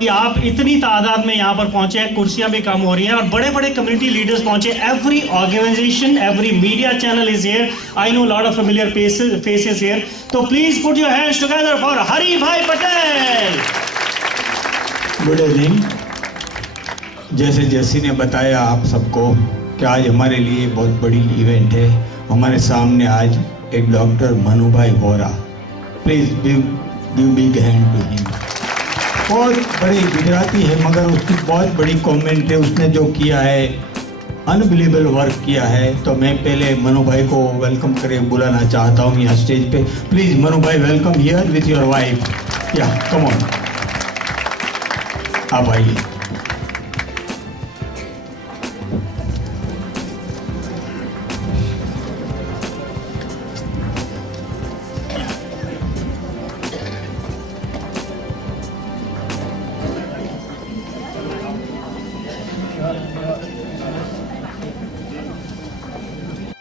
कि आप इतनी तादाद में यहाँ पर पहुंचे हैं, कुर्सियां भी कम हो रही हैं और बड़े बड़े कम्युनिटी लीडर्स पहुंचे. Every organisation, every media channel is here. I know lot of familiar faces here. तो please put your hands together for Hari bhai Patel. Good evening. जैसे जैसी ने बताया आप सबको कि आज हमारे लिए बहुत बड़ी इवेंट है. हमारे सामने आज एक doctor Manu bhai Hora. Please give big hand to him. बहुत बड़ी गुजराती है मगर उसकी बहुत बड़ी कमेंट है. उसने जो किया है अनबिलीवेबल वर्क किया है. तो मैं पहले मनु भाई को वेलकम करे बुलाना चाहता हूँ यहाँ स्टेज पे. प्लीज मनु भाई welcome here with your wife. या कम ऑन, आप आइए.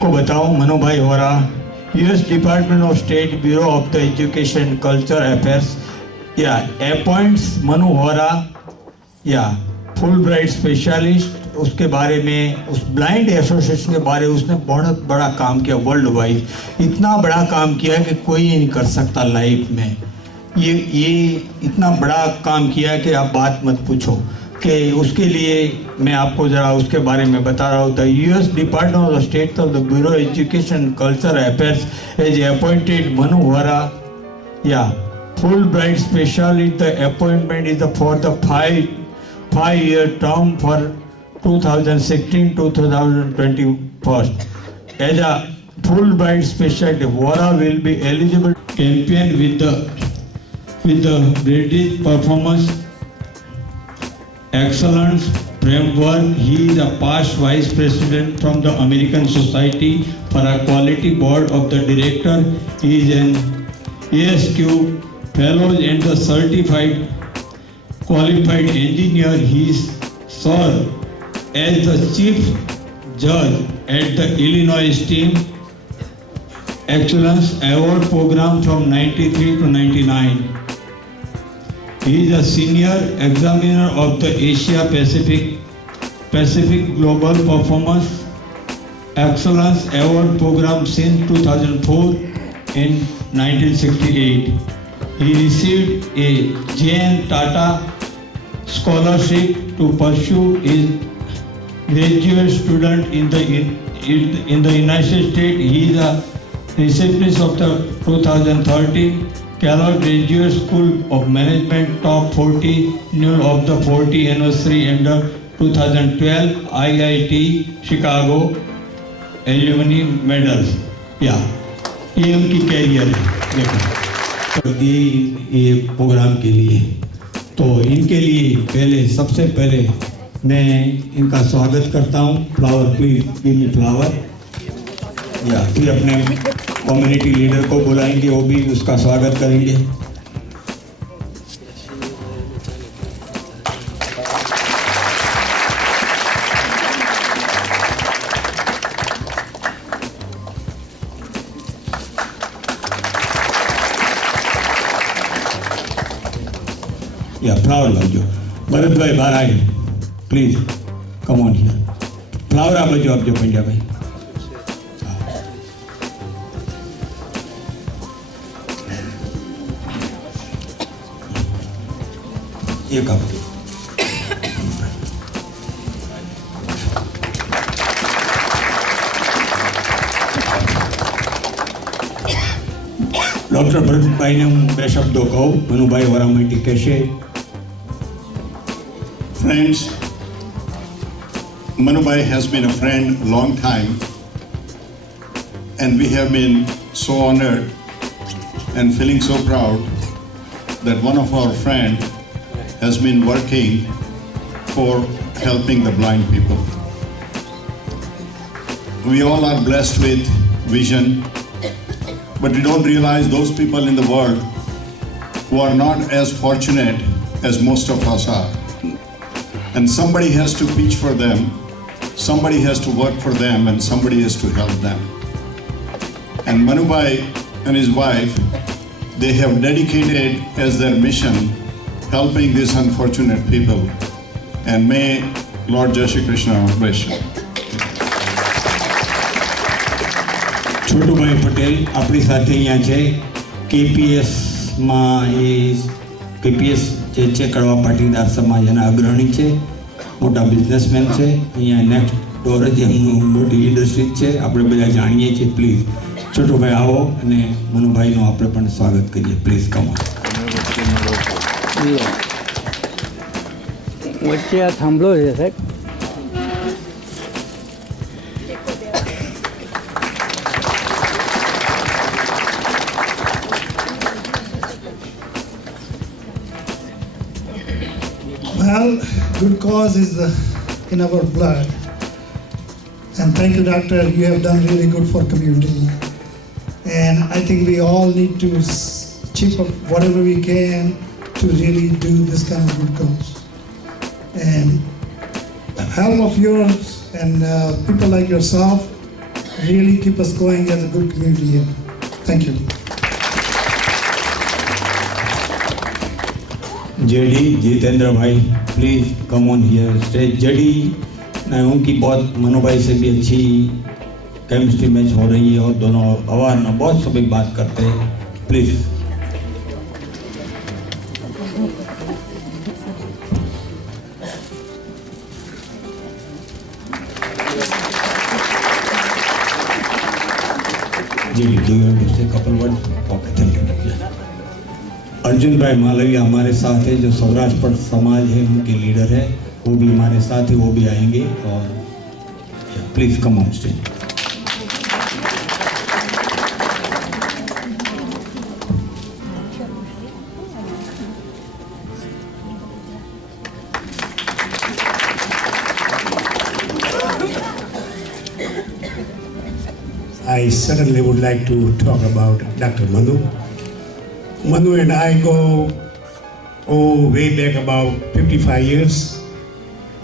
को बताओ मनु भाई होरा, US department of state bureau of the education culture affairs या अपॉइंट्स मनु होरा या फुल ब्राइट स्पेशलिस्ट. उसके बारे में, उस ब्लाइंड एसोसिएशन के बारे में उसने बहुत बड़ा काम किया वर्ल्ड वाइड. इतना बड़ा काम किया कि कोई नहीं कर सकता लाइफ में. ये इतना बड़ा काम किया कि आप बात मत पूछो. कि उसके लिए मैं आपको ज़रा उसके बारे में बता रहा हूँ. The US department of the state of the bureau education culture affairs as appointed Manu Hora या Fulbright specialist. The appointment is for the 5-year term for 2016 to 2021. As a Fulbright specialty, Vora will be eligible to campaign with the British Performance Excellence Framework. He is a past vice president from the American Society for a Quality Board of the Director. He is an ASQ fellow and the certified qualified engineer. He served as the chief judge at the Illinois STEAM Excellence Award program from 93 to 99. He is a senior examiner of the Asia Pacific Global Performance Excellence Award program since 2004 in 1968. He received a J.N. Tata scholarship to pursue his graduate student in the United States. He is a recipient of the 2013 Kellogg Graduate School of Management Top 40 New of the 40th Anniversary and the 2012 IIT Chicago Alumni Medals. या ये उनकी career है. देखो ये programme के लिए तो इनके लिए पहले सबसे पहले मैं इनका स्वागत करता हूँ. Flower, please give me flower. या फिर अपने कम्युनिटी लीडर को बुलाएंगे, वो भी उसका स्वागत करेंगे. या फ्लावर लाओ. भरत भाई बाहर आए, please come on here. Flower आप जो पंड्या भाई. ये कब डॉक्टर भरत भाई ने હું બે શબ્દો કહું. મનુભાઈ હોરા માટે કહેશે. Friends, Manubhai has been a friend a long time, and we have been so honored and feeling so proud that one of our friends has been working for helping the blind people. We all are blessed with vision, but we don't realize those people in the world who are not as fortunate as most of us are. And somebody has to preach for them, somebody has to work for them, and somebody has to help them. And Manubhai and his wife, they have dedicated as their mission helping these unfortunate people. And may Lord Jai Shri Krishna bless you. Chhotubhai Patel આપણી સાથે અહીંયા છે. કેપીએસમાં એ KPS જે છે કડવા પાટીદાર સમાજ એના અગ્રણી છે, મોટા બિઝનેસમેન છે. અહીંયા નેક્સ્ટ ડોર જ એમનું મોટી ઇન્ડસ્ટ્રી છે, આપણે બધા જાણીએ છીએ. પ્લીઝ છોટુભાઈ આવો અને મનુભાઈનું આપણે પણ સ્વાગત કરીએ. Please come. વચ્ચે આ થાંભલો છે સાહેબ. Well, good cause is in our blood. And thank you, Doctor. You have done really good for community. And I think we all need to chip up whatever we can to really do this kind of good cause. And help of yours and people like yourself really keep us going as a good community here. Thank you. JD Jitendra bhai, please come on here stage. JD मैं हूँ कि बहुत मनु भाई से भी अच्छी chemistry match हो रही है और दोनों आवाज में बहुत सभी बात करते हैं. Please. JD do you want to say couple word? Okay, thank you. Arjun bhai Malviya हमारे साथ है, जो सौराष्ट्र पर समाज है उनके लीडर है, वो भी हमारे साथ है, वो भी आएंगे. और please come on stage. I certainly would like to talk about Dr. Manu. Manu and I go way back about 55 years,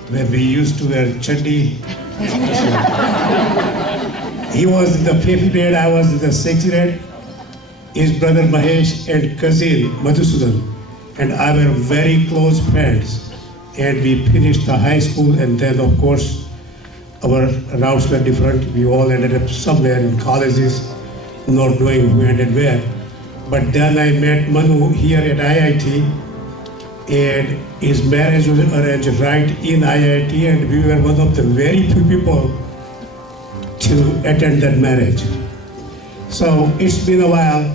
where we used to wear chaddi. He was in the 5th grade, I was in the 6th grade. His brother Mahesh and cousin Madhusudan and I were very close friends. And we finished the high school, and then of course our routes were different. We all ended up somewhere in colleges, not knowing who ended where. But then I met Manu here at IIT, and his marriage was arranged right in IIT, and we were one of the very few people to attend that marriage. So it's been a while.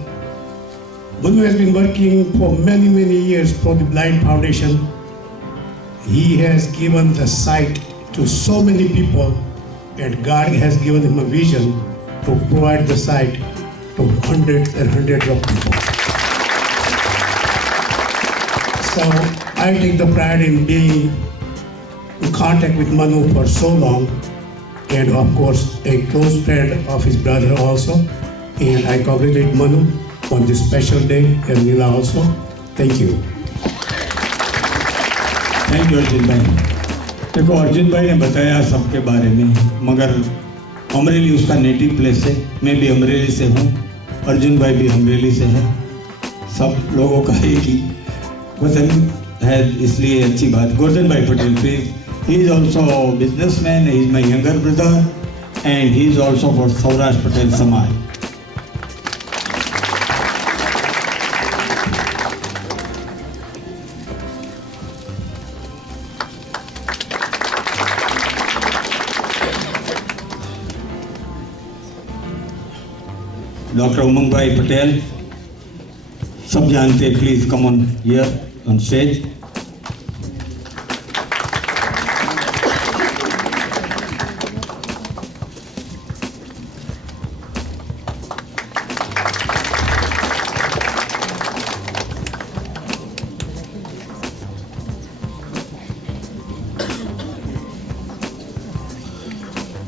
Manu has been working for many, many years for the Blind Foundation. He has given the sight to so many people, and God has given him a vision to provide the sight to hundreds and hundreds of people. So I take the pride in being in contact with Manu for so long, and of course a close friend of his brother also. And I congratulate Manu on this special day, and Neela also. Thank you. Thank you Arjun भाई. देखो अर्जुन भाई ने बताया सबके बारे में, मगर अमरेली उसका नेटिव प्लेस है. मैं भी अमरेली से हूँ, अर्जुन भाई भी अमरेली से है. सब लोगों का एक ही वतन है, इसलिए अच्छी बात. गोवर्धन भाई Patel please. He is also businessman, he is my younger brother, and he is also for Saurashtra Patel समाज. डॉक्टर उमंग भाई पटेल, सब जानते हैं. Please come on here on stage.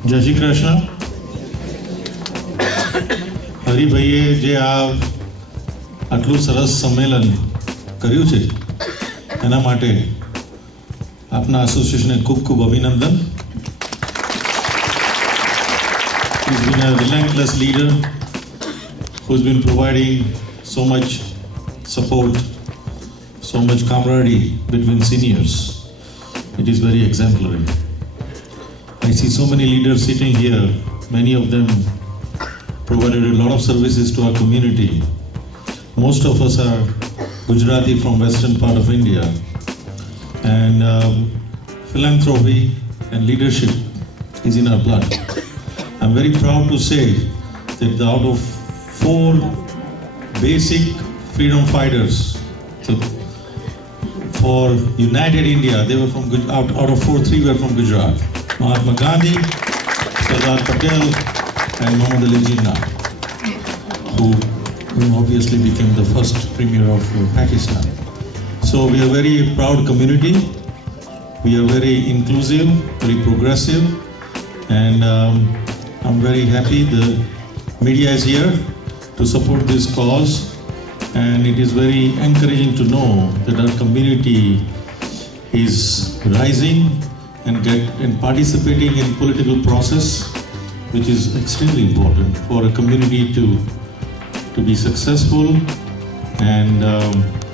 જય શ્રી કૃષ્ણ. હરિભાઈએ જે આટલું સરસ સંમેલન કર્યું છે એના માટે આપના એસોસિએશનને ખૂબ ખૂબ અભિનંદન. He's been a relentless leader who's been providing so much support, so much camaraderie between seniors. It is very exemplary. I see so many leaders sitting here, many of them provided a lot of services to our community. Most of us are Gujarati from western part of India, and philanthropy and leadership is in our blood. I'm very proud to say that out of 4 basic freedom fighters for United India, they were from out of 4, 3 were from Gujarat. Mahatma Gandhi, Sardar Patel, and Muhammad Ali Jinnah, who obviously became the first premier of Pakistan. So we are a very proud community. We are very inclusive, very progressive, and I'm very happy the media is here to support this cause, and it is very encouraging to know that our community is rising and participating in political process, which is extremely important for a community to be successful. And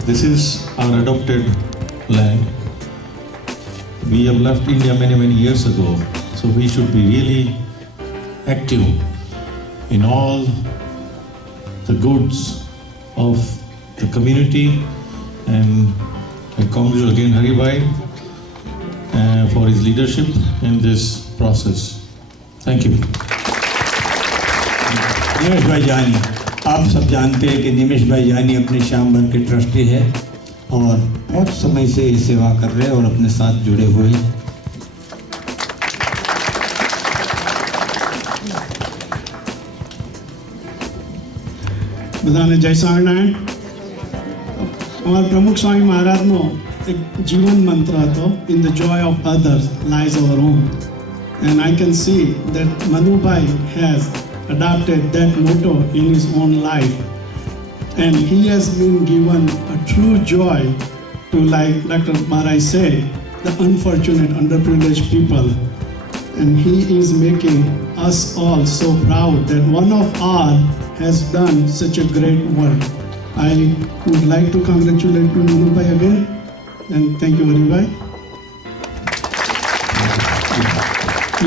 this is our adopted land. We have left India many, many years ago, so we should be really active in all the goods of the community. And I congratulate again Hari Bhai for his leadership in this process. Thank you. निमेश भाई जानी, आप सब जानते हैं कि निमेश भाई जानी अपने श्याम वन के ट्रस्टी है और बहुत समय से ये सेवा कर रहे हैं और अपने साथ जुड़े हुए हैं। બધાને જય સ્વામિનારાયણ. અમારા પ્રમુખ સ્વામી મહારાજનો એક જીવન મંત્ર હતો, in the Joy of others lies hour home. And I can see that Manubhai has adopted that motto in his own life, and he has been given a true joy to, like Dr. Maharaj said, the unfortunate, underprivileged people, and he is making us all so proud that one of our has done such a great work. I would like to congratulate you, Manu Bhai, again, and thank you very much.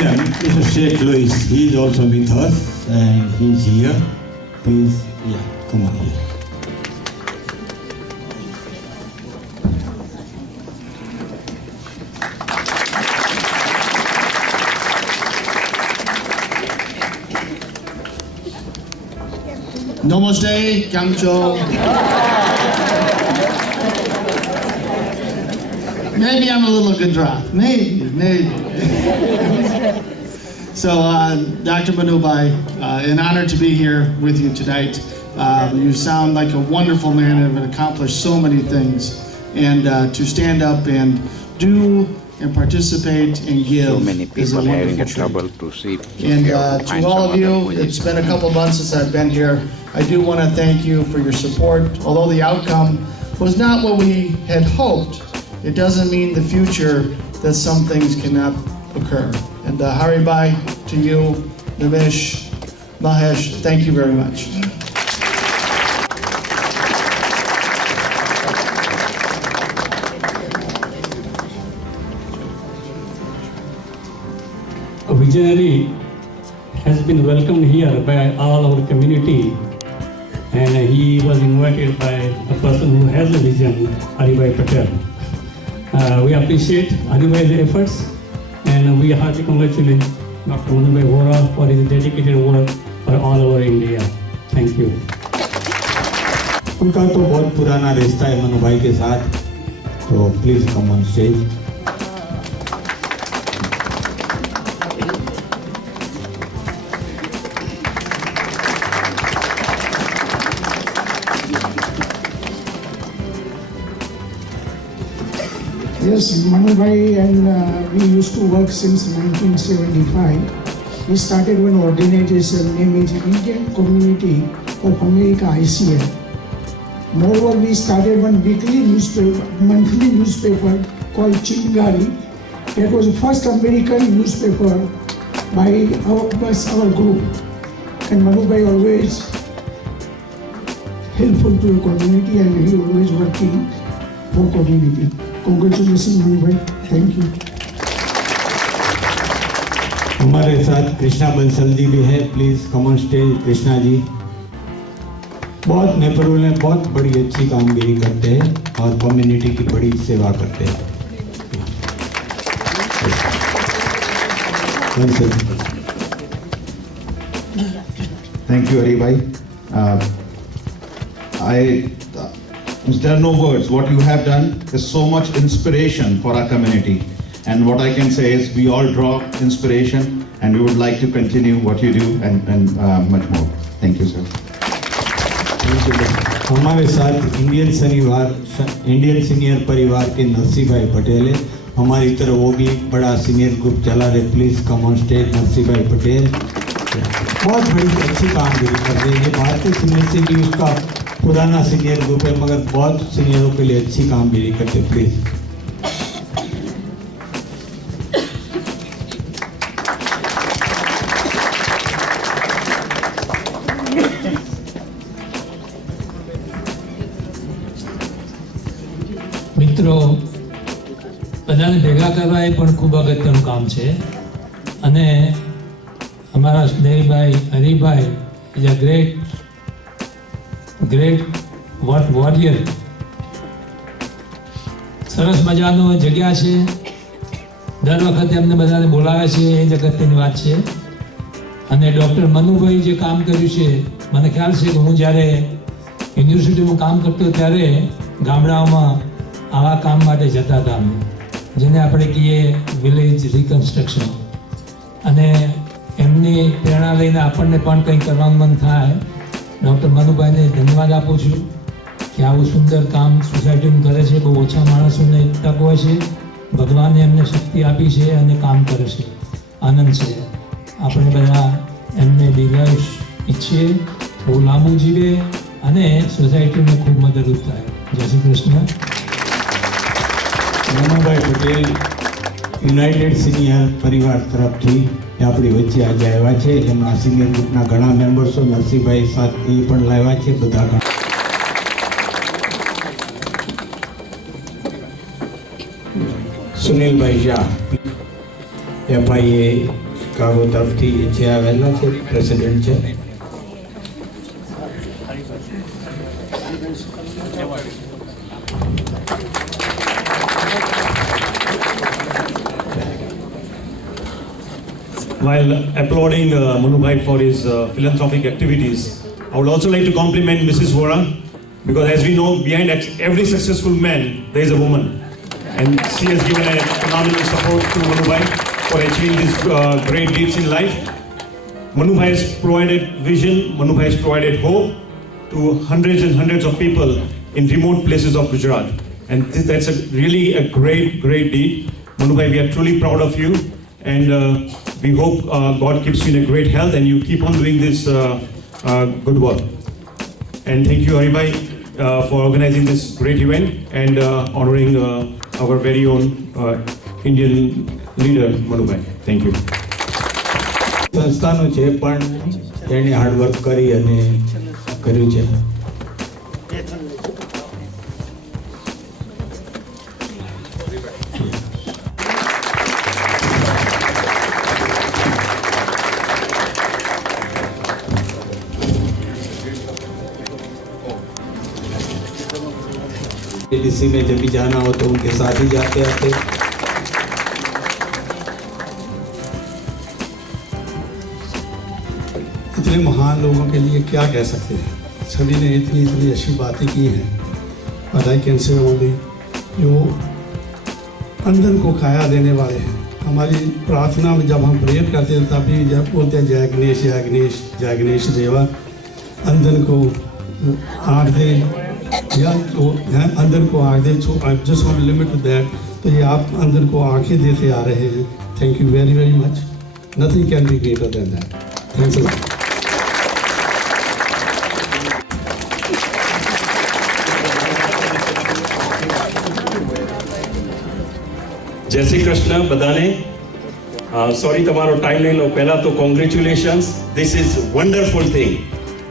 Yeah, Mr. Sheikh Louis, he is also with us and he is here. Please, yeah, come on here. Namaste, Kamcho. Maybe I'm a little Gujarat. Maybe. So, Dr. Manu Bhai, an honor to be here with you tonight. You sound like a wonderful man and have accomplished so many things. And to stand up and do and participate and give So many is a people having wonderful a trouble trait. to see. And to all of you, it's been a couple months since I've been here. I do want to thank you for your support. Although the outcome was not what we had hoped, it doesn't mean the future that some things cannot occur. And Hari Bhai, to you, Nimesh, Mahesh, thank you very much. A visionary has been welcomed here by all our community, and he was invited by a person who has a vision, Hari Bhai Patel. We appreciate Hari Bhai's efforts, and we heartily congratulate Dr. Manu Bhai Vora for his dedicated work for all over India. Thank you. उनका तो बहुत पुराना रिश्ता है मनु भाई के साथ, तो please come on stage. Yes, Manu Bhai and we used to work since 1975. We started one organization named Indian Community of America, ICL. Moreover, we started one weekly newspaper, monthly newspaper called Chingari. That was the first American newspaper by our group. And Manu Bhai always helpful to the community, and he always working for community. Congratulations, Manu bhai. Thank you. हमारे साथ कृष्णा बंसल जी भी है, please come on stage. Krishna ji बहुत Naperville में बहुत बड़ी अच्छी कामगिरी करते हैं और कम्युनिटी की बड़ी सेवा करते हैं। Bansal. Thank you, Hari bhai. There are no words. What you have done is so much inspiration for our community. And what I can say is we all draw inspiration and we would like to continue what you do and much more. Thank you, sir. हमारे साथ Indian senior परिवार के नरसिंह भाई पटेल है। हमारी तरह वो भी बड़ा सीनियर ग्रुप चला रहे। Please come on stage Narsinh bhai Patel. बहुत बड़ी अच्छी कामगिरी कर रहे हैं। भारतीय सीनियर से भी उसका पुराना सीनियर ग्रुप है, मगर बहुत सीनियरों के लिए अच्छी कामगिरी करते। प्लीज। મિત્રો બધાને ભેગા કરવા એ પણ ખૂબ અગત્યનું કામ છે અને અમારા સ્નેહીભાઈ Haribhai is a great warrior. સરસ મજાનો જગ્યા છે. દર વખતે અમને બધાને બોલાવે છે એ જ અગત્યની વાત છે. અને ડૉક્ટર મનુભાઈ જે કામ કર્યું છે, મને ખ્યાલ છે કે હું જ્યારે યુનિવર્સિટીમાં કામ કરતો ત્યારે ગામડાઓમાં આવા કામ માટે જતા હતા અમે, જેને આપણે કહીએ વિલેજ રિકન્સ્ટ્રક્શન. અને એમની પ્રેરણા લઈને આપણને પણ કંઈ કરવાનું મન થાય. ડૉક્ટર મનુભાઈને ધન્યવાદ આપું છું કે આવું સુંદર કામ સોસાયટીમાં કરે છે. બહુ ઓછા માણસોને તક હોય છે. ભગવાને એમને શક્તિ આપી છે અને કામ કરે છે. આનંદ છે. આપણે બધા એમને દીર્ઘાયુષ ઈચ્છીએ, બહુ લાંબુ જીવે અને સોસાયટીને ખૂબ મદદરૂપ થાય. જય શ્રી કૃષ્ણ. મનુભાઈ પટેલ યુનાઇટેડ સિનિયર પરિવાર તરફથી આપણી વચ્ચે આજે આવ્યા છે. એમના સિનિયર ગ્રુપના ઘણા મેમ્બર્સો નરસિંહભાઈ સાથે એ પણ લાવ્યા છે. બધા સુનિલભાઈ શાહ FIA શિકાગો તરફથી છે આવેલા છે, પ્રેસિડેન્ટ છે. While applauding Manu Bhai for his philanthropic activities, I would also like to compliment Mrs. Vora, because as we know, behind every successful man, there is a woman. And she has given a phenomenal support to Manu Bhai for achieving these great deeds in life. Manu Bhai has provided vision, Manu Bhai has provided hope to hundreds and hundreds of people in remote places of Gujarat. And that's really a great deed. Manu Bhai, we are truly proud of you. And we hope God keeps you in a great health and you keep on doing this good work. And thank you, Hari Bhai, for organizing this great event and honoring our very own Indian leader, Manu Bhai. Thank you. સંસ્થાનો છે પણ એણે hard work કરી અને કર્યું છે. DC में जब भी जाना हो तो उनके साथ ही जाते आते. इतने महान लोगों के लिए क्या कह सकते हैं. सभी ने इतनी अच्छी बातें की हैं. But I can say only जो अंदर को खाया देने वाले हैं. हमारी प्रार्थना में जब हम प्रेयर करते हैं तभी जब बोलते हैं जय गणेश जय गणेश जय गणेश देवा, अंदर को आँख दे या तो अंदर को आँख दे. So I just want limit to that. तो ये आप अंदर को आँखें देते आ रहे हैं. Thank you very very much. Nothing can be greater than that. Thanks a lot. જય શ્રી કૃષ્ણ બધાને. સોરી તમારો ટાઈમ લઈ લો. પહેલા તો congratulations. This is wonderful thing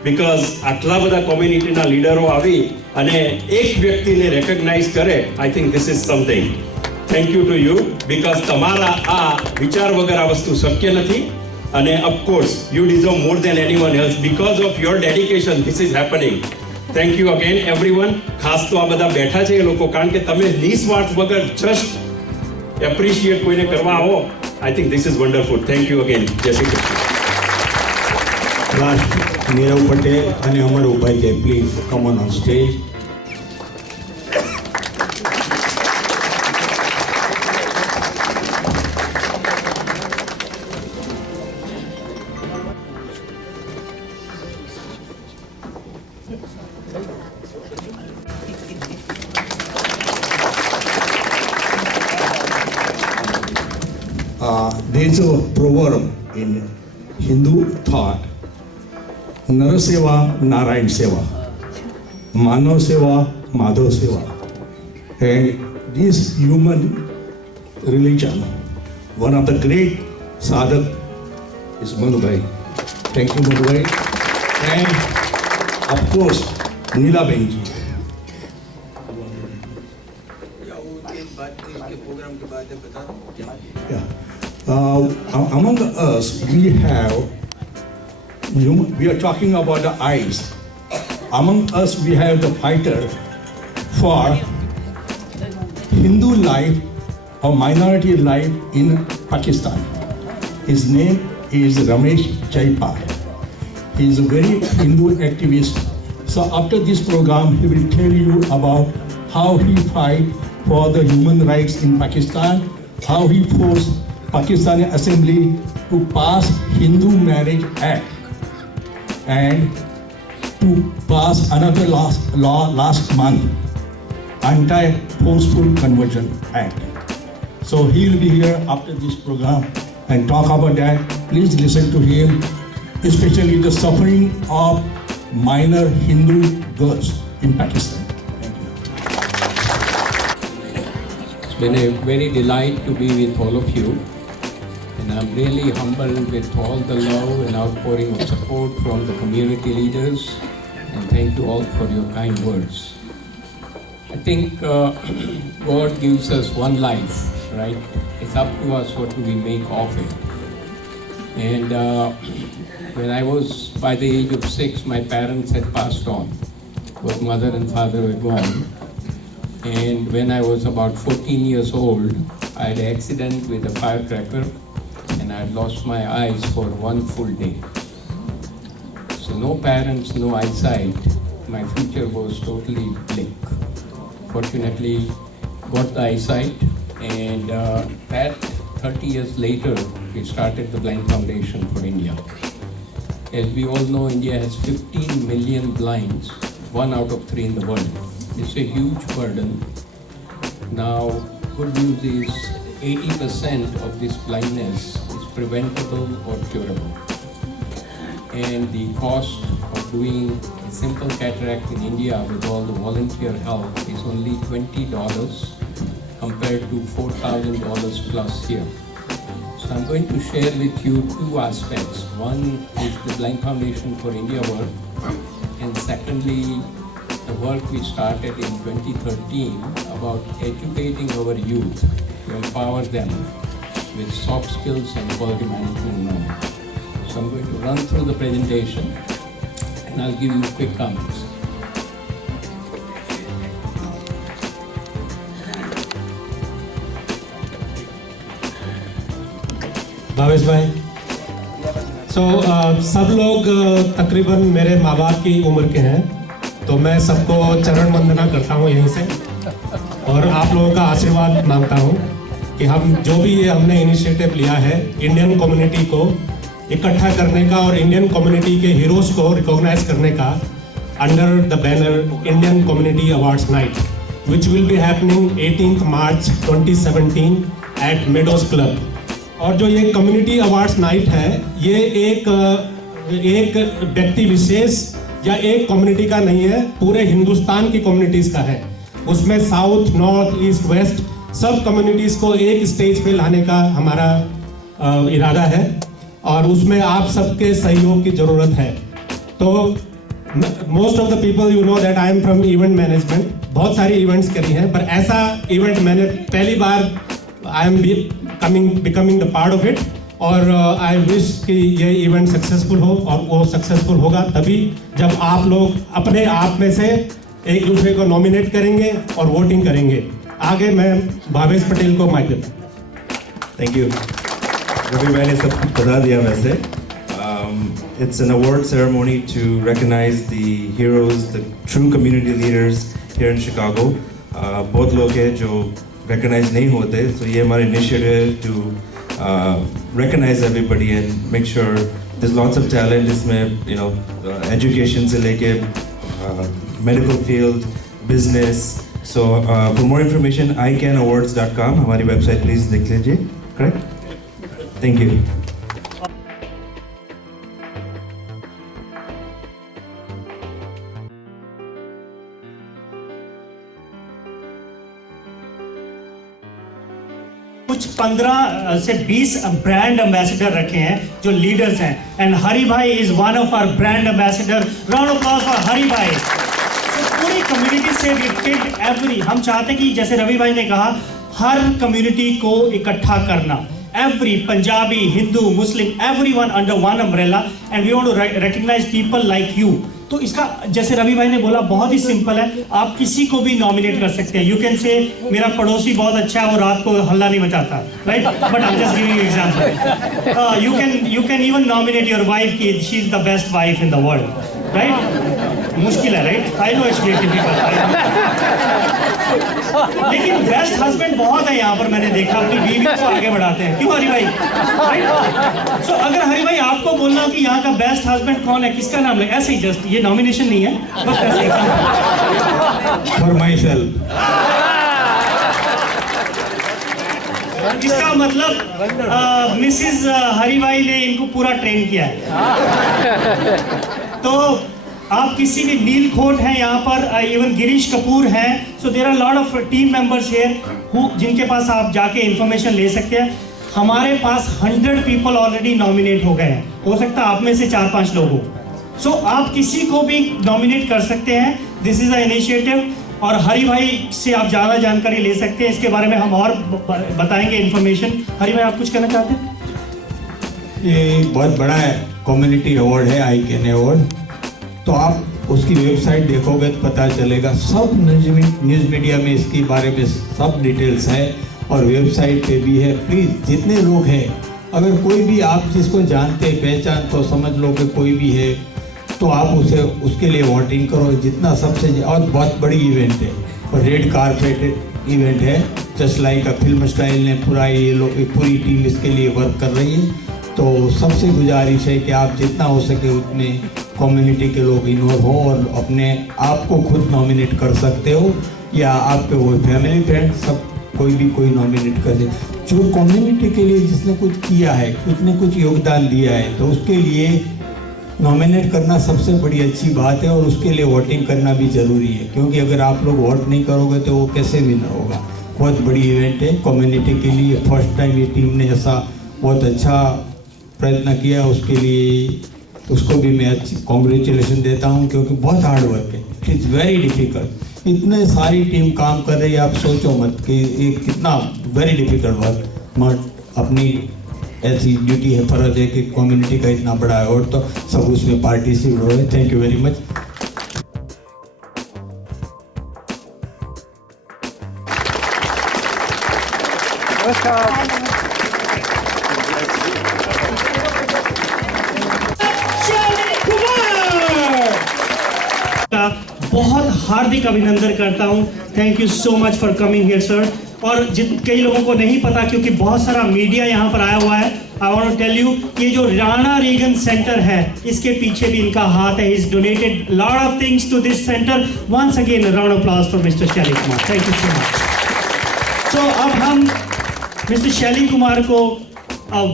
because આટલા બધા કોમ્યુનિટીના લીડરો આવી અને એક વ્યક્તિને રેકગ્નાઇઝ કરે, I think this is something. Thank you to you, because તમારા આ વિચાર વગર આ વસ્તુ શક્ય નથી. અને of course you deserve more than anyone else. Because of your dedication this is happening. Thank you again everyone. ખાસ તો આ બધા બેઠા છે એ લોકો, કારણ કે તમે નિસ્વાર્થ વગર જસ્ટ એપ્રિશિએટ કોઈને કરવા આવો. I think this is wonderful. Thank you again. જય Shri Krishna. Last, Nirav Patel and Amar Upaidhyay, please come on stage. There is a proverb in Hindu thought, Nara Seva, Narayan Seva, Manav Seva, Madhav Seva. And this human religion, one of the great sadhak is Madhubhai. Thank you, Madhubhai. And of course, Neela Benji. Among us, we are talking about the eyes. Among us, we have the fighter for Hindu life or minority life in Pakistan. His name is Ramesh Jaipal. He is a very Hindu activist. So after this program, he will tell you about how he fight for the human rights in Pakistan, how he forced Pakistani Assembly to pass Hindu Marriage Act and to pass another law last month, Anti-Forceful Conversion Act. So he will be here after this program and talk about that. Please listen to him, especially the suffering of minor Hindu girls in Pakistan. It's been a very delight to be with all of you. And I'm really humbled with all the love and outpouring of support from the community leaders. And thank you all for your kind words. I think God gives us one life, right? It's up to us what do we make of it. And when I was by the age of 6, my parents had passed on. Both mother and father were gone. And when I was about 14 years old, I had an accident with a firecracker. And I had lost my eyes for one full day. So no parents, no eyesight. My future was totally bleak. Fortunately, got the eyesight, and that 30 years later, we started the Blind Foundation for India. As we all know, India has 15 million blinds, 1 out of 3 in the world. It's a huge burden. Now, good news is 80% of this blindness is preventable or curable. And the cost of doing a simple cataract in India with all the volunteer help is only $20 compared to $4,000 plus here. So I'm going to share with you 2 aspects. One is the Blind Foundation for India work, and secondly, the work we started in 2013 about educating our youth to empower them with soft skills and quality management knowledge. So I'm going to run through the presentation and I'll give you quick comments. Bhavesh भाई, सब लोग तकरीबन मेरे माँ बाप की उम्र के हैं, तो मैं सबको चरण वंदना करता हूँ यहीं से, और आप लोगों का आशीर्वाद मांगता हूँ कि हम जो भी ये हमने इनिशिएटिव लिया है इंडियन कम्युनिटी को इकट्ठा करने का और इंडियन कम्युनिटी के हीरोज को रिकॉग्नाइज करने का under the banner Indian community awards night, which will be happening 18 March 2017 at Meadows Club. और जो ये कम्युनिटी अवार्ड्स नाइट है, ये एक व्यक्ति विशेष या एक कम्युनिटी का नहीं है, पूरे हिंदुस्तान की कम्युनिटीज़ का है. उसमें साउथ, नॉर्थ, ईस्ट, वेस्ट सब कम्युनिटीज़ को एक स्टेज पे लाने का हमारा इरादा है, और उसमें आप सबके सहयोग की ज़रूरत है. तो most of the people you know that I am from event management, बहुत सारी इवेंट्स करी हैं, पर ऐसा इवेंट मैंने पहली बार I am becoming the part of it, और आई विश कि ये इवेंट सक्सेसफुल हो, और वो सक्सेसफुल होगा तभी जब आप लोग अपने आप में से एक दूसरे को नॉमिनेट करेंगे और वोटिंग करेंगे। आगे मैं भावेश पटेल को माइक देता हूं। Thank you. अभी मैंने सब बता दिया वैसे। It's an award ceremony to recognize the heroes, the true community leaders here in Chicago. बहुत लोग हैं जो recognize नहीं होते, so ये हमारा initiative to recognize everybody and make sure there's lots of talent इसमें, you know, education से लेके medical field, business. So for more information, icanawards.com हमारी website please देख लीजिए, correct? Thank you. कुछ 15 से 20 ब्रांड एम्बेसडर रखे हैं जो लीडर्स हैं, and Hari bhai is one of our brand ambassador. Round of applause for Hari bhai. पूरी कम्युनिटी से एवरी, हम चाहते हैं कि जैसे रवि भाई ने कहा, हर कम्युनिटी को इकट्ठा करना, every Punjabi, Hindu, Muslim, everyone under one umbrella, and we want to recognise people like you. तो इसका जैसे रवि भाई ने बोला बहुत ही सिंपल है, आप किसी को भी नॉमिनेट कर सकते हैं। यू कैन से मेरा पड़ोसी बहुत अच्छा है, वो रात को हल्ला नहीं मचाता, right, but I am just giving example. You can even nominate your wife की she is the best wife in the world, right. मुश्किल है, right, I know it's very difficult, लेकिन बेस्ट हस्बैंड बहुत है यहाँ पर, मैंने देखा अपनी बीवी को आगे बढ़ाते हैं, क्यों हरी भाई, राइट। सो अगर हरी भाई आपको बोलना हो कि यहाँ का बेस्ट हस्बैंड कौन है, किसका नाम ले, ऐसे ही जस्ट, ये नॉमिनेशन नहीं है, बस ऐसे ही फॉर माई सेल्फ। इसका मतलब मिसिज हरी भाई ने इनको पूरा ट्रेन किया है। तो आप किसी भी, नील खोट हैं यहाँ पर, इवन गिरीश कपूर हैं, so there are lot of team members here जिनके पास आप जाके इंफॉर्मेशन ले सकते हैं। हमारे पास 100 पीपल ऑलरेडी नॉमिनेट हो गए हैं, हो सकता है आप में से 4-5 लोग हो। सो आप किसी को भी नॉमिनेट कर सकते हैं, दिस इज अ इनिशिएटिव, और हरी भाई से आप ज़्यादा जानकारी ले सकते हैं। इसके बारे में हम और बताएंगे इन्फॉर्मेशन। हरी भाई आप कुछ कहना चाहते हैं? ये बहुत बड़ा कम्युनिटी अवार्ड है, आई कैन अवार्ड, तो आप उसकी वेबसाइट देखोगे तो पता चलेगा, सब न्यूज़ मीडिया में इसके बारे में सब डिटेल्स है, और वेबसाइट पे भी है। प्लीज़ जितने लोग हैं, अगर कोई भी आप जिसको जानते पहचान तो समझ लो कि कोई भी है, तो आप उसे उसके लिए वोटिंग करो, जितना सबसे, और बहुत बड़ी इवेंट है, और रेड कारपेट इवेंट है, just like a film style ने पूरा ये लोग, पूरी टीम इसके लिए वर्क कर रही है। तो सबसे गुजारिश है कि आप जितना हो सके उतने कम्युनिटी के लोग इन्वॉल्व हो, और अपने आप को खुद नॉमिनेट कर सकते हो, या आपके वो फैमिली फ्रेंड सब कोई भी कोई नॉमिनेट कर दे। जो कम्युनिटी के लिए जिसने कुछ किया है, कुछ ने कुछ योगदान दिया है, तो उसके लिए नॉमिनेट करना सबसे बड़ी अच्छी बात है, और उसके लिए वोटिंग करना भी ज़रूरी है, क्योंकि अगर आप लोग वोट नहीं करोगे तो वो कैसे विनर होगा। बहुत बड़ी इवेंट है कम्युनिटी के लिए, फर्स्ट टाइम ये टीम ने ऐसा बहुत अच्छा प्रयत्न किया, उसके लिए उसको भी मैं अच्छी कॉन्ग्रेचुलेशन देता हूँ, क्योंकि बहुत हार्ड वर्क है, इट इज़ वेरी डिफ़िकल्ट। इतने सारी टीम काम कर रही है, आप सोचो मत कि ये कितना वेरी डिफ़िकल्ट वर्क, मगर अपनी ऐसी ड्यूटी है, फ़र्ज है कि कम्युनिटी का इतना बड़ा है, और तो सब उसमें पार्टिसिपेट हो रहे हैं। Thank you very much. बहुत हार्दिक अभिनंदन करता हूं। Thank you so much for coming here sir. और कई लोगों को नहीं पता, क्योंकि बहुत सारा मीडिया यहाँ पर आया हुआ है, I want to tell you, ये जो राणा रीगन सेंटर है, इसके पीछे भी इनका हाथ है। Is donated lot of things to this centre. Once again round of applause for mister Shaili Kumar. Thank you so much. So अब हम मिस्टर शैली कुमार को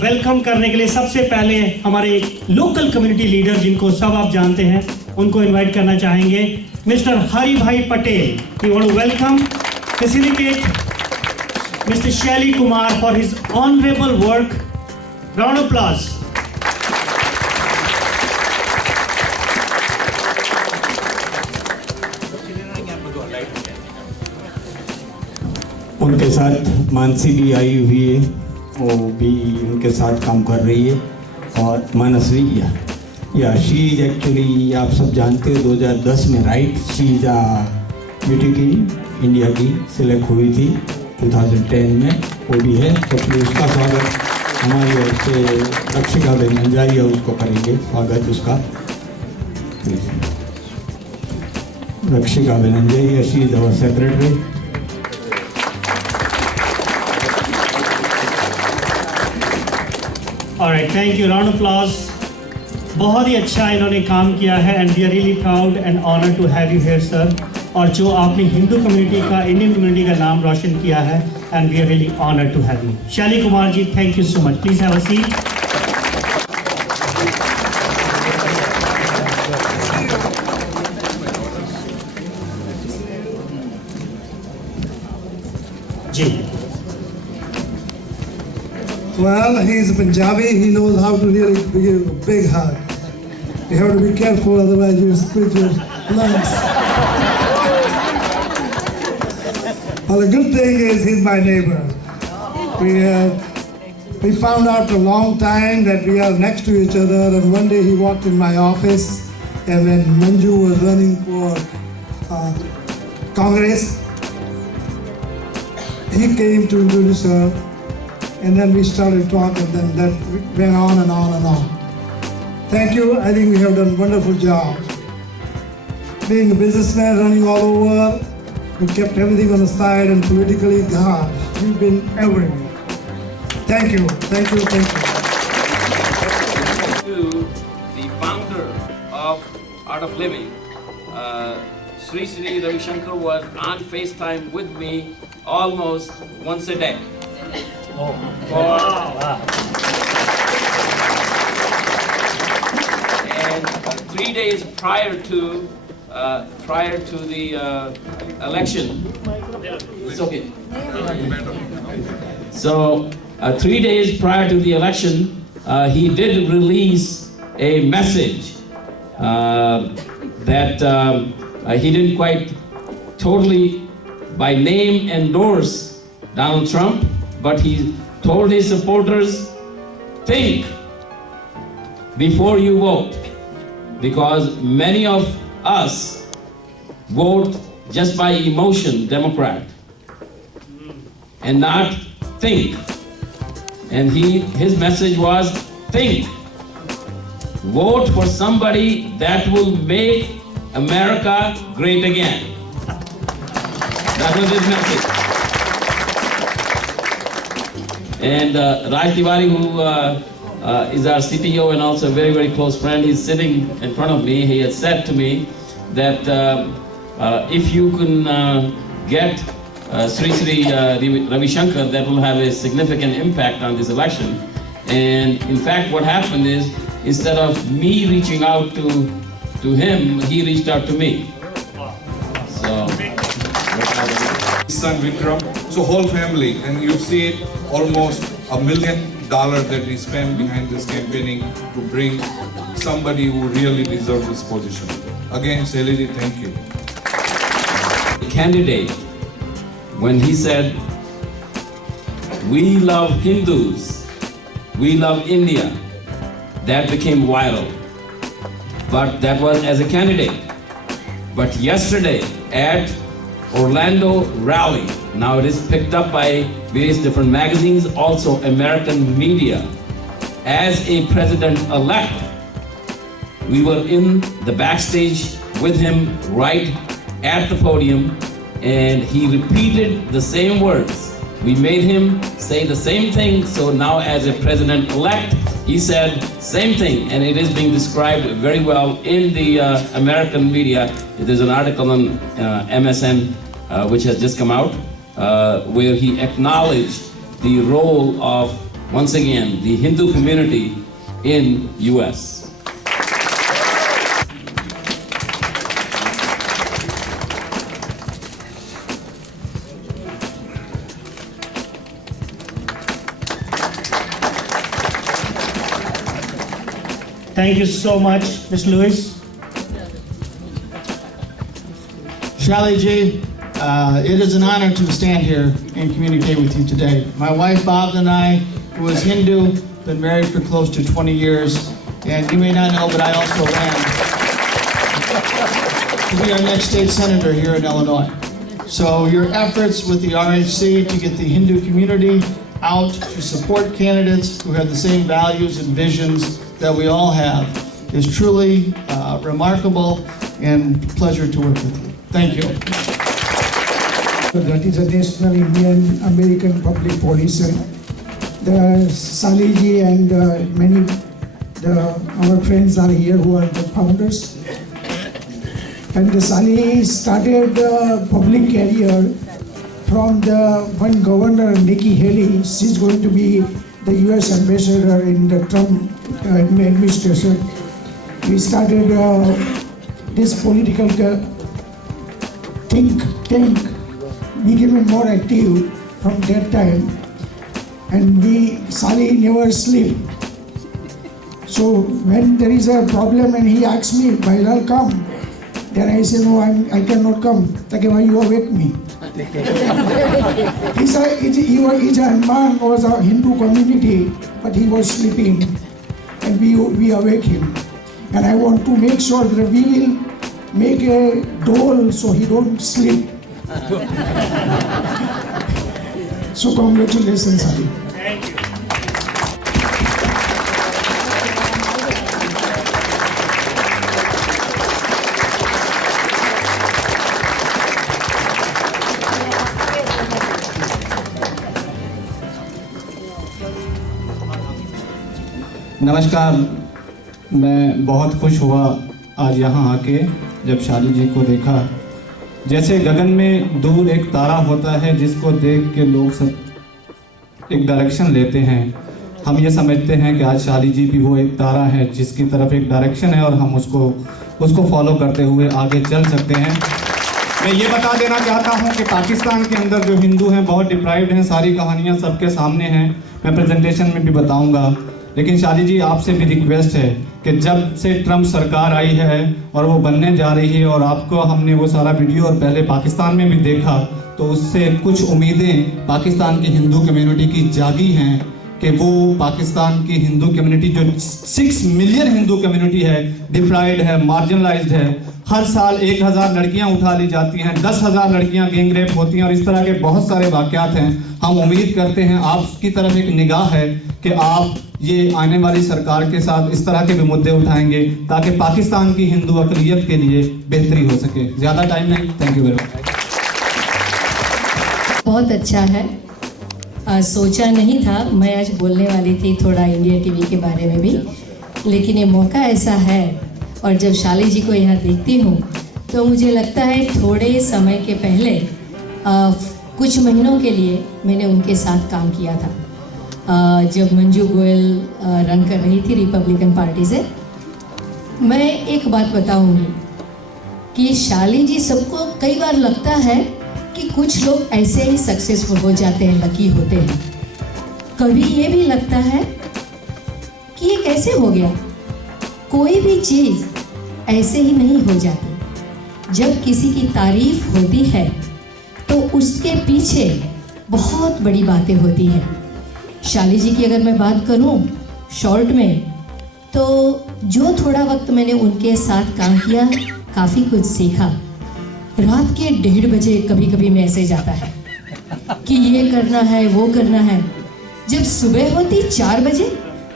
वेलकम करने के लिए सबसे पहले हमारे लोकल कम्युनिटी लीडर, जिनको सब आप जानते हैं, उनको इन्वाइट करना चाहेंगे। Mister Hari bhai Patel, we want to welcome, facilitate Mr. Shelly Kumar for his honorable work. Round of applause. उनके साथ मानसी भी आई हुई है, वो भी उनके साथ काम कर रही है। और मानसवी या शी इज एक्चुअली, आप सब जानते हो 2010 में राइट, शी इज ब्यूटी की इंडिया की सिलेक्ट हुई थी 2010 में, वो भी है। तो प्लीज उसका स्वागत हमारी ओर से रक्षिका बेनंजाई है, उसको करेंगे स्वागत उसका। रक्षिका बेनंजाई, she is our secretary. Alright, thank you. Round of applause. बहुत ही अच्छा इन्होंने काम किया है and we are really proud and honored to have you here, sir. और जो आपने हिंदू कम्युनिटी का, इंडियन कम्युनिटी का नाम रोशन किया है and we are really honored to have you. शाली Kumar ji, thank you so much. Please have a seat. Ji. Well, he's Punjabi, he knows how to really give a big hug. You have to be careful, otherwise you split your lungs. Well, the good thing is he's my neighbor. We found out a long time that we are next to each other, and one day he walked in my office, and when Manju was running for Congress, he came to introduce her. And then we started talking, then that went on and on and on. Thank you. I think we have done a wonderful job. Being a businessman, running all over, we kept everything on the side, and politically, gosh, you've been everywhere. Thank you, thank you, thank you. To the founder of Art of Living, Sri Ravi Shankar was on FaceTime with me almost once a day. And 3 days prior to the election, it's okay. So 3 days prior to the election, he did release a message that he didn't quite totally by name endorse Donald Trump, but he told his supporters, think before you vote, because many of us vote just by emotion, Democrat, and not think. And his message was, think. Vote for somebody that will make America great again. That was his message. And Raj Tiwari, who is our CTO and also a very, very close friend, he's sitting in front of me. He had said to me that if you can get Sri Ravi Shankar, that will have a significant impact on this election. And in fact, what happened is, instead of me reaching out to him, he reached out to me. So, son Vikram, so whole family, and you see almost $1 million that we spent behind this campaigning to bring somebody who really deserves this position. Again, Shelly, thank you. The candidate, when he said, we love Hindus, we love India, that became viral. But that was as a candidate. But yesterday at Orlando rally, now it is picked up by various different magazines, also American media, as a president-elect. We were in the backstage with him right at the podium, and he repeated the same words. We made him say the same thing, so now as a president-elect, he said same thing, and it is being described very well in the American media. There's an article on MSN which has just come out, where he acknowledged the role of, once again, the Hindu community in US. Thank you so much, Mr. Lewis. Shelly G, It is an honor to stand here and communicate with you today. My wife Bob and I, who is Hindu, been married for close to 20 years, and you may not know, but I also ran to be our next state senator here in Illinois. So your efforts with the RHC to get the Hindu community out to support candidates who have the same values and visions that we all have is truly remarkable and a pleasure to work with you. Thank you. That is a national Indian American public policy. The Saliji and many our friends are here who are the founders. And the Sali started the public career from the one governor, Nikki Haley. She's going to be the US ambassador in the Trump administration. We started this political think tank, became more active from that time. And Sali never sleep. So when there is a problem and he asks me, I'll come. Then I say, no, I cannot come. Like, why you awake me? Hanuman was a Hindu community, but he was sleeping, and we awake him. And I want to make sure that we will make a dole so he don't sleep. So congratulations, Ali. Thank you. नमस्कार। मैं बहुत खुश हुआ आज यहाँ आके जब शाली जी को देखा। जैसे गगन में दूर एक तारा होता है जिसको देख के लोग सब एक डायरेक्शन लेते हैं, हम ये समझते हैं कि आज शाली जी भी वो एक तारा है जिसकी तरफ एक डायरेक्शन है और हम उसको फॉलो करते हुए आगे चल सकते हैं। मैं ये बता देना चाहता हूँ कि पाकिस्तान के अंदर जो हिंदू हैं बहुत डिप्राइव्ड हैं, सारी कहानियाँ सबके सामने हैं, मैं प्रेजेंटेशन में भी बताऊँगा। लेकिन शाली जी आपसे भी रिक्वेस्ट है कि जब से ट्रम्प सरकार आई है और वो बनने जा रही है और आपको हमने वो सारा वीडियो और पहले पाकिस्तान में भी देखा, तो उससे कुछ उम्मीदें पाकिस्तान की हिंदू कम्युनिटी की जागी हैं कि वो पाकिस्तान की हिंदू कम्युनिटी जो 6 मिलियन हिंदू कम्युनिटी है, डिप्राइव्ड है, मार्जिनलाइज्ड है, हर साल 1000 लड़कियां उठा ली जाती हैं, 10,000 लड़कियां गैंग रेप होती हैं और इस तरह के बहुत सारे वाकयात हैं। हम उम्मीद करते हैं आपकी तरफ एक निगाह है कि आप ये आने वाली सरकार के साथ इस तरह के भी मुद्दे उठाएंगे ताकि पाकिस्तान की हिंदू अक़लियत के लिए बेहतरी हो सके। ज़्यादा टाइम नहीं, थैंक यू वेरी मच। बहुत अच्छा है। सोचा नहीं था मैं आज बोलने वाली थी थोड़ा इंडिया टीवी के बारे में भी, लेकिन ये मौका ऐसा है और जब शाली जी को यहाँ देखती हूँ तो मुझे लगता है थोड़े समय के पहले कुछ महीनों के लिए मैंने उनके साथ काम किया था जब मंजू गोयल रन कर रही थी रिपब्लिकन पार्टी से। मैं एक बात बताऊंगी कि शाली जी सबको कई बार लगता है कि कुछ लोग ऐसे ही सक्सेसफुल हो जाते हैं, लकी होते हैं। कभी ये भी लगता है कि ये कैसे हो गया। कोई भी चीज़ ऐसे ही नहीं हो जाती। जब किसी की तारीफ होती है तो उसके पीछे बहुत बड़ी बातें होती हैं। शाली जी की अगर मैं बात करूं शॉर्ट में, तो जो थोड़ा वक्त मैंने उनके साथ काम किया काफ़ी कुछ सीखा। रात के 1:30 बजे कभी कभी मैसेज आता है कि ये करना है वो करना है। जब सुबह होती 4 बजे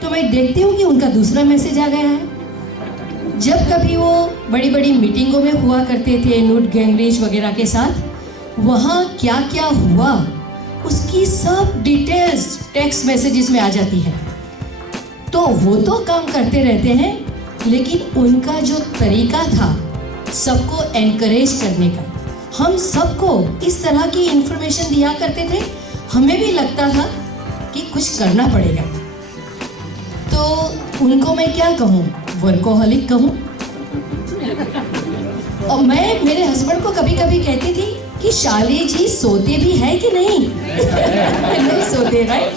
तो मैं देखती हूँ कि उनका दूसरा मैसेज आ गया है। जब कभी वो बड़ी बड़ी मीटिंगों में हुआ करते थे न्यूट गिंगरिच वगैरह के साथ, वहाँ क्या क्या हुआ उसकी सब डिटेल्स टेक्स्ट मैसेजेस में आ जाती है। तो वो तो काम करते रहते हैं, लेकिन उनका जो तरीका था सबको एनकरेज करने का, हम सबको इस तरह की इंफॉर्मेशन दिया करते थे। हमें भी लगता था कि कुछ करना पड़ेगा। तो उनको मैं क्या कहूँ, वर्कोहलिक कहूँ। और मैं मेरे हस्बैंड को कभी कभी कहती थी कि शाली जी सोते भी है कि नहीं। नहीं सोते, right?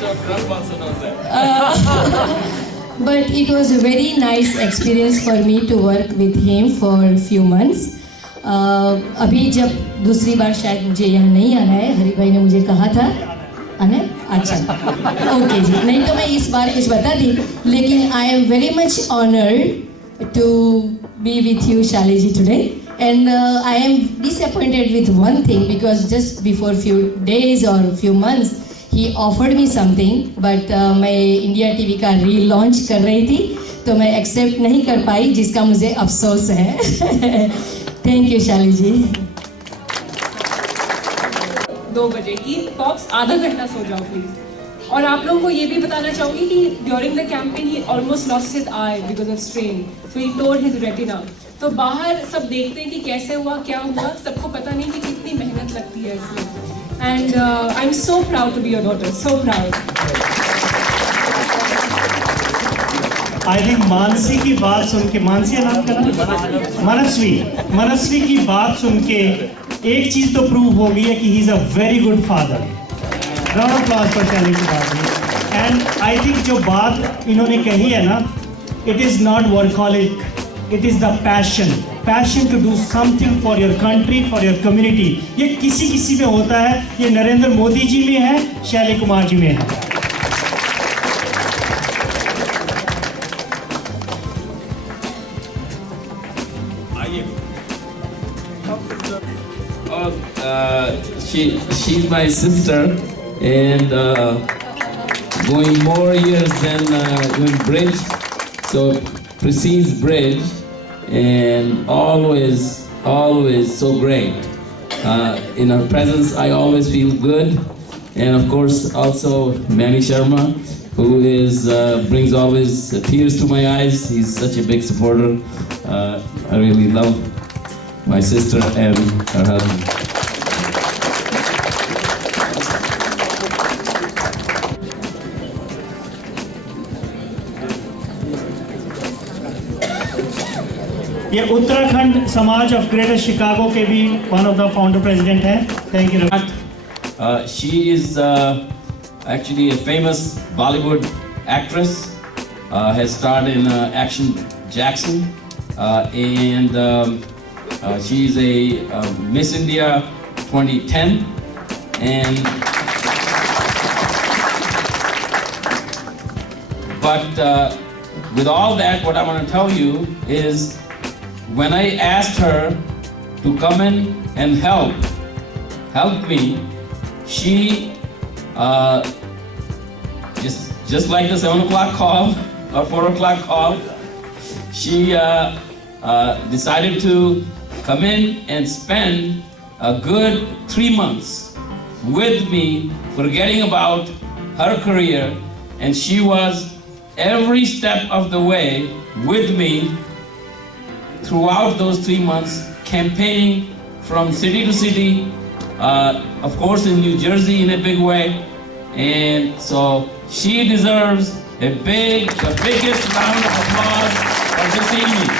But it was a very nice experience for me to work with him for a few months. अभी जब दूसरी बार शायद मुझे यहाँ नहीं आना है, हरि भाई ने मुझे कहा था आना है? अच्छा ओके जी, नहीं तो मैं इस बार कुछ बता दी, लेकिन I am very much honoured to be with you Shali ji today, and I am disappointed with one thing because just before few days और few months he offered me something, but मैं इंडिया टीवी का relaunch कर रही थी तो मैं accept नहीं कर पाई, जिसका मुझे अफसोस है। थैंक यू शाली जी। 2 बजे की पॉप्स आधा घंटा सो जाओ प्लीज। और आप लोगों को ये भी बताना चाहूँगी कि during the campaign he almost lost his eye because of strain, so he tore his retina. तो बाहर सब देखते हैं कि कैसे हुआ, क्या हुआ, सबको पता नहीं कि कितनी मेहनत लगती है इसमें। And I am so proud to be your daughter, so proud. I think Mansi की बात सुन के, मानसी है नाम का, मनस्वी की बात सुन के एक चीज तो प्रूव हो गई है कि he is a very good father. Round of applause for शाली की बात। एंड आई थिंक जो बात इन्होंने कही है ना, it is not workaholic, it is the passion to do something for your country, for your community. ये किसी में होता है, ये नरेंद्र मोदी जी में है, शैली कुमार जी में है। She's my sister, and going more years than doing bridge, so precedes bridge, and always so great. In her presence, I always feel good, and of course also Manny Sharma, who is brings always tears to my eyes. He's such a big supporter. I really love my sister and her husband. ये उत्तराखंड समाज of greater Chicago के भी one of the founder president हैं। Thank you. She is actually a famous Bollywood actress. Has starred in Action Jackson, and she is a Miss India 2010, and but with all that, what I want to tell you is, when I asked her to come in and help me, she just like the 7 o'clock call or 4 o'clock call, she decided to come in and spend a good 3 months with me, forgetting about her career, and she was every step of the way with me throughout those 3 months, campaigning from city to city, of course in New Jersey in a big way, and so she deserves the biggest round of applause of this evening.